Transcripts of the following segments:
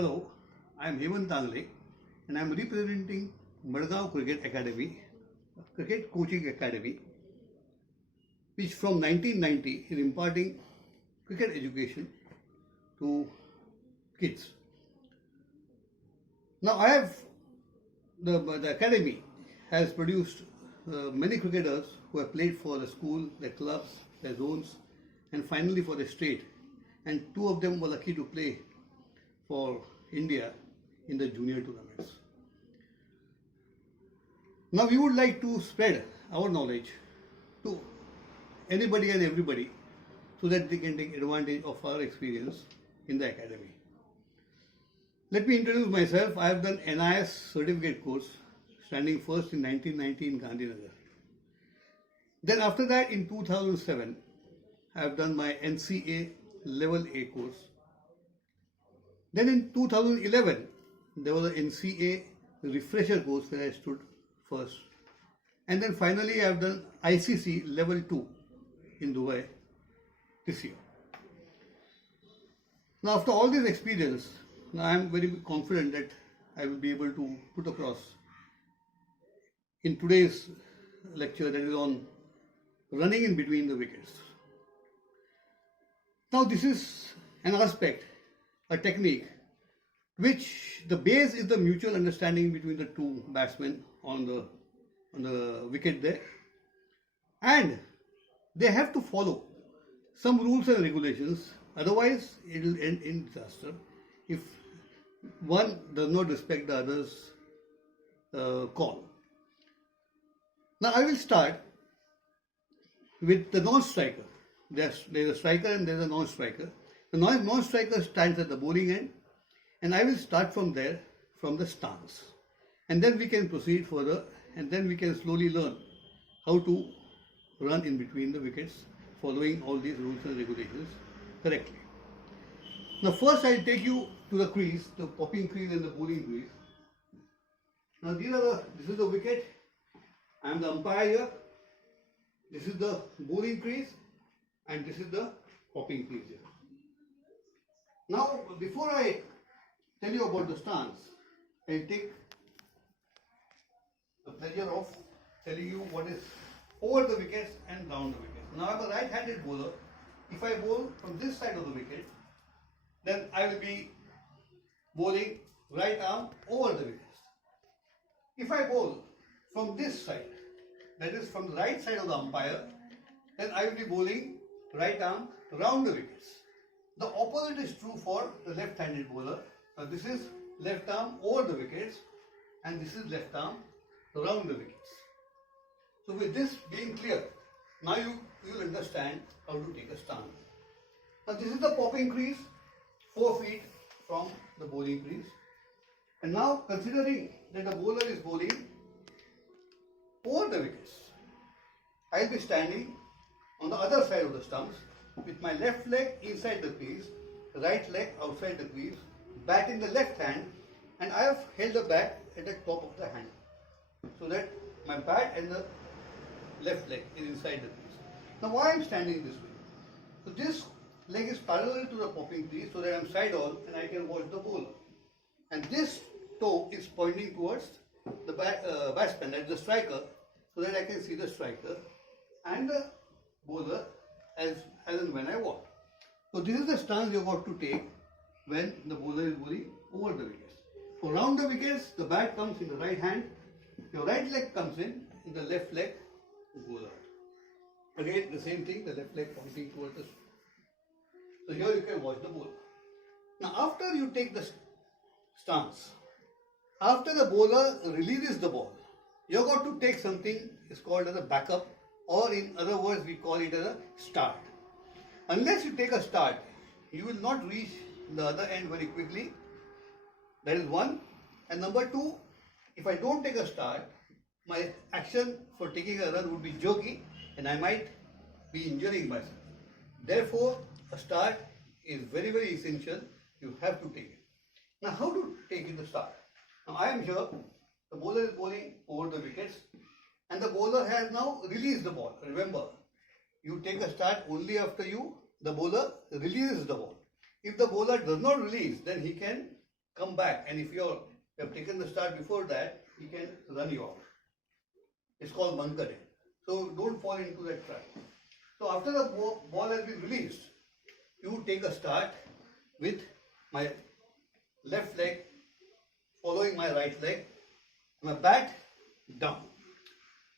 Hello, I am Hemant Tangle and I am representing Madgaon Cricket Academy, a cricket coaching academy, which from 1990 is imparting cricket education to kids. Now the academy has produced many cricketers who have played for the school, their clubs, their zones, and finally for the state. And two of them were lucky to play for India in the junior tournaments. Now we would like to spread our knowledge to anybody and everybody so that they can take advantage of our experience in the academy. Let me introduce myself. I have done NIS certificate course standing first in 1990 in Gandhinagar. Then after that in 2007 I have done my NCA level A course. Then in 2011 there was an NCA refresher course where I stood first. And then finally I have done ICC level 2 in Dubai this year. Now after all this experience, I am very confident that I will be able to put across in today's lecture, that is on running in between the wickets. Now this is an aspect, a technique, which the base is the mutual understanding between the two batsmen on the wicket there, and they have to follow some rules and regulations, otherwise it will end in disaster if one does not respect the other's call. Now I will start with the non-striker. There's a striker and there's a non-striker. The non-striker stands at the bowling end, and I will start from there, from the stance. And then we can proceed further, and then we can slowly learn how to run in between the wickets, following all these rules and regulations correctly. Now first I will take you to the crease, the popping crease and the bowling crease. Now this is the wicket. I am the umpire here. This is the bowling crease and this is the popping crease here. Now before I tell you about the stance, I will take the pleasure of telling you what is over the wickets and down the wickets. Now I am a right-handed bowler. If I bowl from this side of the wicket, then I will be bowling right arm over the wickets. If I bowl from this side, that is from the right side of the umpire, then I will be bowling right arm round the wickets. The opposite is true for the left-handed bowler. Now this is left arm over the wickets and this is left arm around the wickets. So with this being clear, now you will understand how to take a stance. Now this is the popping crease, 4 feet from the bowling crease. And now considering that the bowler is bowling over the wickets, I will be standing on the other side of the stumps with my left leg inside the crease, right leg outside the crease, bat in the left hand, and I have held the bat at the top of the hand so that my bat and the left leg is inside the crease. Now why I am standing this way? So this leg is parallel to the popping crease so that I am side on and I can watch the bowler. And this toe is pointing towards the batsman, that is the striker, so that I can see the striker and the bowler as and when I walk. So this is the stance you have got to take when the bowler is bowling over the wickets. So round the wickets, the bat comes in the right hand, your right leg comes in the left leg goes out. Again the same thing, the left leg pointing towards the. So here you can watch the bowler. Now after you take the stance, after the bowler releases the ball, you have got to take something is called as a backup, or in other words we call it as a start. Unless you take a start, you will not reach the other end very quickly. That is one. And number two, if I don't take a start, my action for taking a run would be jerky and I might be injuring myself. Therefore, a start is very, very essential. You have to take it. Now, how to take it the start? Now, I am here. The bowler is bowling over the wickets and the bowler has now released the ball. Remember, you take a start only after the bowler releases the ball. If the bowler does not release, then he can come back, and if you have taken the start before that, he can run you out. It's called bunkering. So don't fall into that trap. So after the ball has been released, you take a start with my left leg following my right leg, my bat down.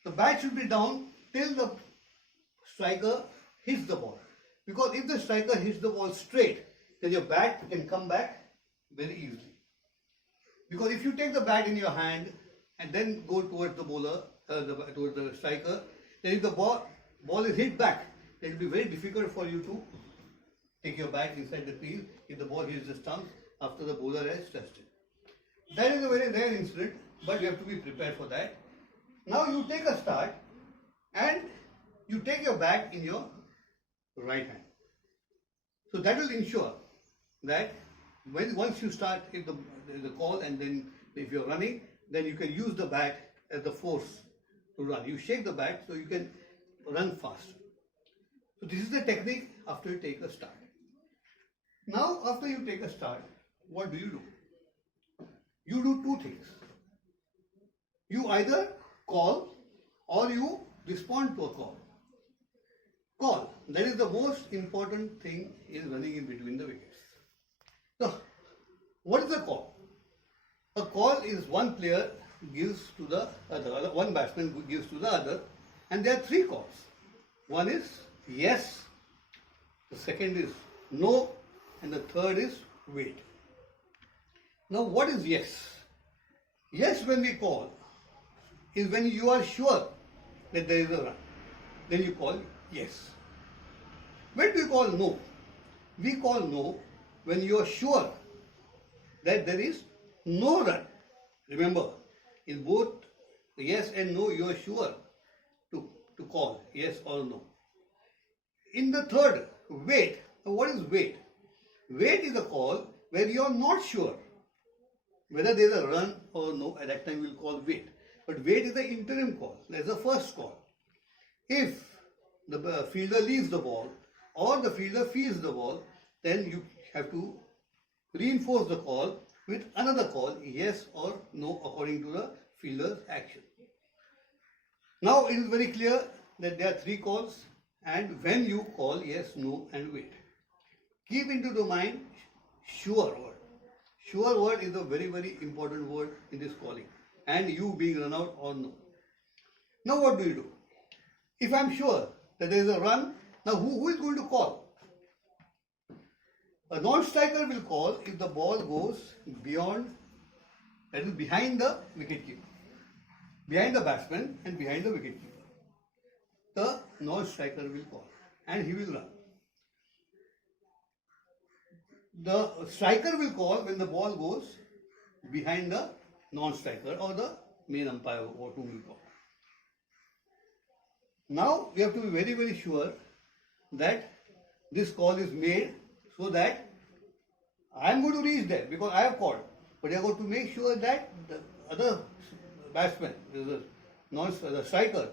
The bat should be down till the striker hits the ball. Because if the striker hits the ball straight, then your bat can come back very easily. Because if you take the bat in your hand and then go towards the bowler, towards the striker, then if the ball is hit back, then it will be very difficult for you to take your bat inside the crease if the ball hits the stumps after the bowler has touched it. That is a very rare incident, but you have to be prepared for that. Now you take a start and you take your bat in your right hand. So that will ensure that once you start the call, and then if you're running, then you can use the bat as the force to run. You shake the bat so you can run fast. So this is the technique after you take a start. Now after you take a start, what do? You do two things. You either call or you respond to a call. Call, that is the most important thing in running in between the wickets. So, what is a call? A call is one player gives to the other, one batsman gives to the other, and there are three calls. One is yes, the second is no, and the third is wait. Now, what is yes? Yes, when we call, is when you are sure that there is a run. Then you call yes. When do you call no? We call no when you are sure that there is no run. Remember, in both yes and no, you are sure to call yes or no. In the third, wait. Now, what is wait? Wait is a call where you are not sure whether there is a run or no. At that time, we will call wait. But wait is the interim call. That's the first call. If the fielder leaves the ball or the fielder fields the ball, then you have to reinforce the call with another call, yes or no, according to the fielder's action. Now it is very clear that there are three calls, and when you call yes, no and wait, keep into the mind sure word. Sure word is a very, very important word in this calling, and you being run out or no. Now what do? If I am sure that there is a run, now who is going to call? A non-striker will call if the ball goes beyond, that is behind the wicketkeeper, behind the batsman and behind the wicketkeeper. The non-striker will call and he will run. The striker will call when the ball goes behind the non-striker or the main umpire or whom we call. Now we have to be very, very sure that this call is made so that I am going to reach there because I have called. But you have got to make sure that the other batsman, the striker,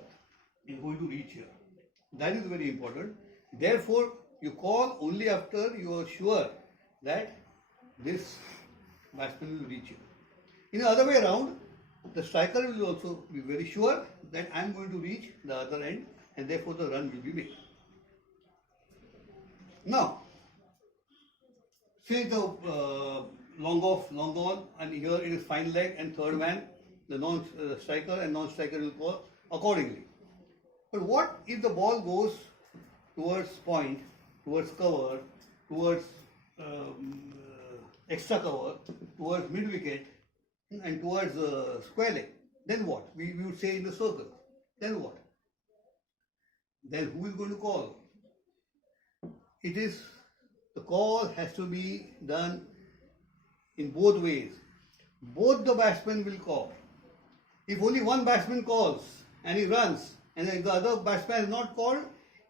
is going to reach here. That is very important. Therefore, you call only after you are sure that this batsman will reach you. In the other way around, the striker will also be very sure that I am going to reach the other end, and therefore the run will be made. Now, say the long off, long on, and here it is fine leg and third man, the striker and non-striker will call accordingly. But what if the ball goes towards point, towards cover, towards extra cover, towards mid wicket, and towards square leg? Then what? We would say in the circle. Then what? Then who is going to call? It is, the call has to be done in both ways. Both the batsmen will call. If only one batsman calls and he runs, and if the other batsman is not called,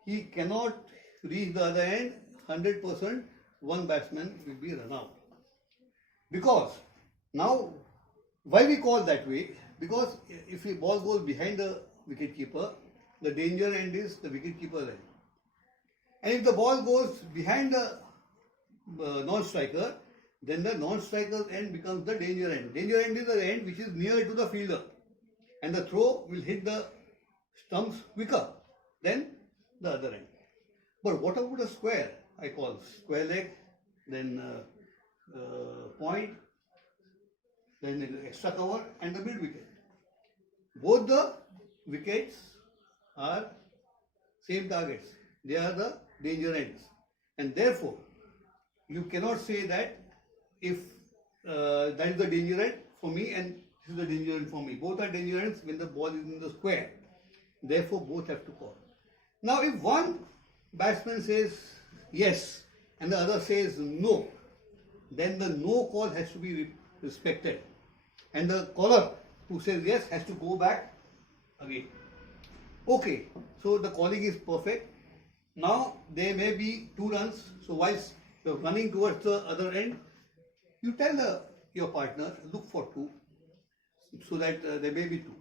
he cannot reach the other end, 100% one batsman will be run out. Because now, why we call that way? Because if the ball goes behind the wicket keeper, the danger end is the wicket keeper end. And if the ball goes behind the non-striker, then the non-striker's end becomes the danger end. Danger end is the end which is near to the fielder, and the throw will hit the stumps quicker than the other end. But what about a square? I call square leg, then point, then extra cover, and the mid wicket. Both the wickets are same targets. They are the danger ends, and therefore you cannot say that if that is the danger end for me and this is the danger end for me. Both are danger ends when the ball is in the square. Therefore, both have to call. Now, if one batsman says yes and the other says no, then the no call has to be respected, and the caller who says yes has to go back again. Okay, so the calling is perfect. Now there may be 2 runs. So whilst you're running towards the other end, you tell your partner look for 2, so that there may be 2.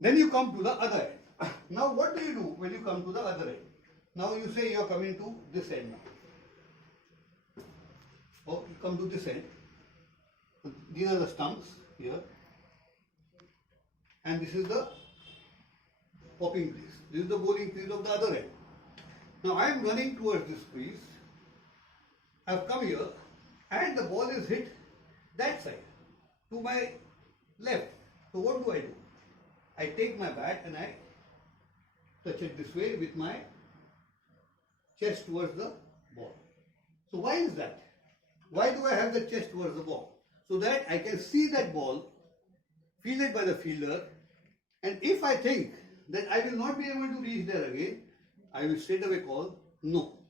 Then you come to the other end. Now what do you do when you come to the other end? Now you say you are coming to this end now. Oh, you come to this end. These are the stumps here, and this is the popping crease. This is the bowling crease of the other end. Now I am running towards this crease. I have come here, and the ball is hit that side to my left. So what do? I take my bat and I touch it this way with my chest towards the ball. So why is that? Why do I have the chest towards the ball? So that I can see that ball fielded by the fielder, and if I think that I will not be able to reach there again, I will straight away call no.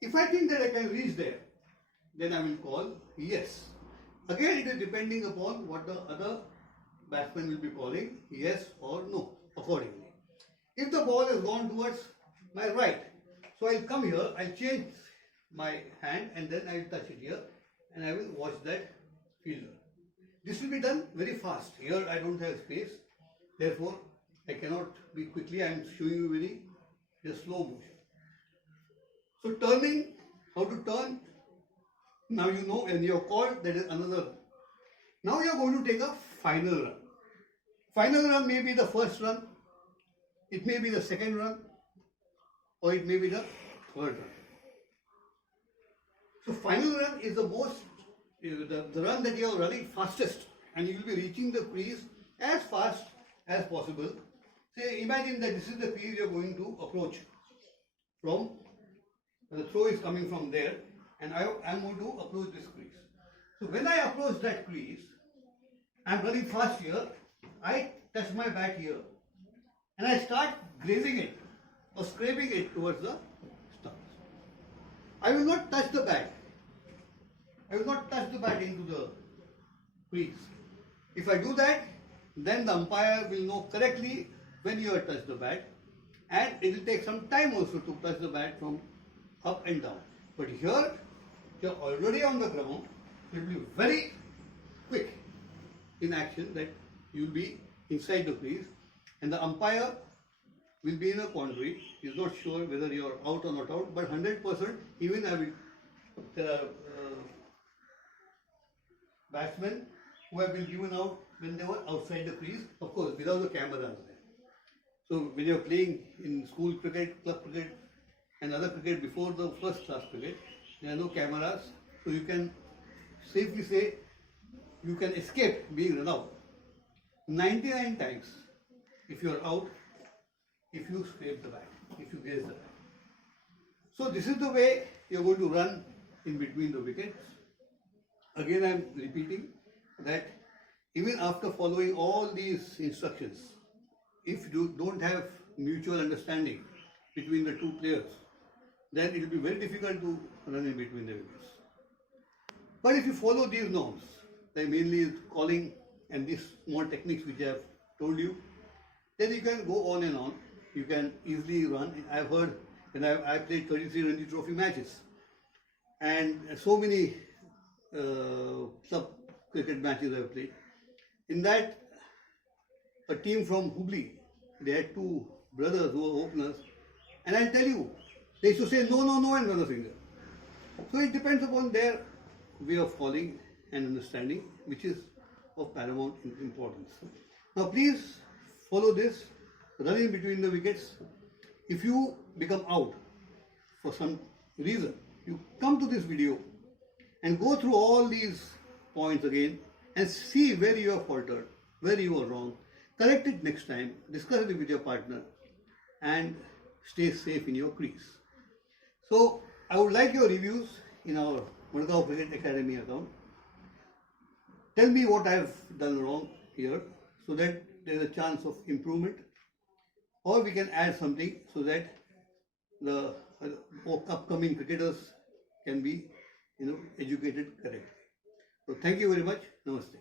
If I think that I can reach there, then I will call yes. Again, it is depending upon what the other batsman will be calling, yes or no, accordingly. If the ball has gone towards my right, so I will come here, I will change my hand and then I will touch it here and I will watch that fielder. This will be done very fast. Here I don't have space, therefore I cannot be quickly, I am showing you very slow motion. So turning, how to turn, now you know, and you have called, that is another. Now you are going to take a final run. Final run may be the first run, it may be the second run, or it may be the third run. So final run is the most, the run that you are running fastest, and you will be reaching the crease as fast as possible. Say, imagine that this is the crease you are going to approach from, the throw is coming from there, and I am going to approach this crease. So when I approach that crease, I am running fast here, I touch my bat here, and I start grazing it or scraping it towards the stumps. I will not touch the bat. I will not touch the bat into the crease. If I do that, then the umpire will know correctly when you have touched the bat, and it will take some time also to touch the bat from up and down. But here, you are already on the ground, it will be very quick in action that you will be inside the crease, and the umpire will be in a quandary. He is not sure whether you are out or not out, but 100% even I will batsmen who have been given out when they were outside the crease, of course without the cameras there. So when you are playing in school cricket, club cricket and other cricket before the first class cricket, there are no cameras, so you can safely say you can escape being run out 99 times if you are out, if you scrape the bat, if you graze the bat. So this is the way you are going to run in between the wickets. Again I am repeating that even after following all these instructions, if you don't have mutual understanding between the two players, then it will be very difficult to run in between the wickets. But if you follow these norms, like mainly calling and these small techniques which I have told you, then you can go on and on. You can easily run. I have heard, and I played 33 Ranji Trophy matches, and so many sub cricket matches I have played. In that, a team from Hubli, they had 2 brothers who were openers, and I'll tell you, they used to say no, no, no and run a finger. So it depends upon their way of following and understanding, which is of paramount importance. Now please follow this, run in between the wickets. If you become out for some reason, you come to this video and go through all these points again and see where you have faltered, where you are wrong. Correct it next time, discuss it with your partner, and stay safe in your crease. So I would like your reviews in our Madgaon Cricket Academy account. Tell me what I have done wrong here so that there is a chance of improvement, or we can add something so that the upcoming cricketers can be educated correctly. So thank you very much. Namaste.